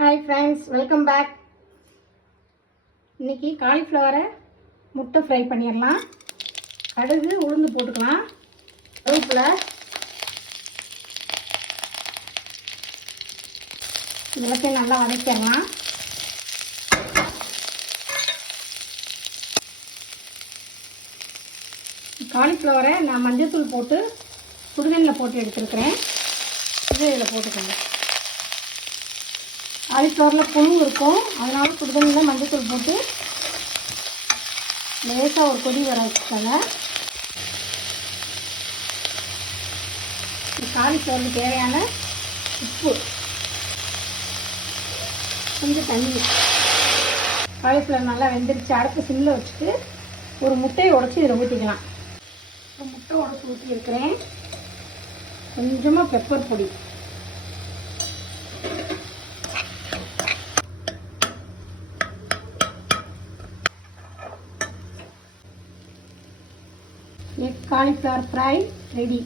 Hi friends, welcome back. இன்றைக்கி காலிஃப்ளவரை முட்டை ஃப்ரை பண்ணிடலாம். கடுகு உளுந்து போட்டுக்கலாம். கருவேப்பிலை, எல்லாத்தையும் நல்லா வதக்கிடலாம். காலிஃப்ளவரை நான் மஞ்சள்தூள் போட்டு சுடுதண்ணில் போட்டு எடுத்துருக்கிறேன். இது இதில் போட்டுக்கோங்க. காலிஃப்ளவரில் புழு இருக்கும், அதனால சுடுதண்ணியில் மஞ்சள்தூள் போட்டு லேசாக ஒரு கொதி வர வச்சுக்கோங்க. காலிஃப்ளவருக்கு தேவையான உப்பு, கொஞ்சம் தண்ணி. காலிஃப்ளவர் நல்லா வெந்துருச்சு. அடுப்பு சிம்மில் வச்சுட்டு ஒரு முட்டையை உடச்சி இதில் ஊற்றிக்கலாம். ஒரு முட்டை உடச்சி ஊற்றிருக்கிறேன். கொஞ்சமாக பெப்பர் பொடி, எக் காலிஃப்ளவர் ஃப்ரை ரெடி.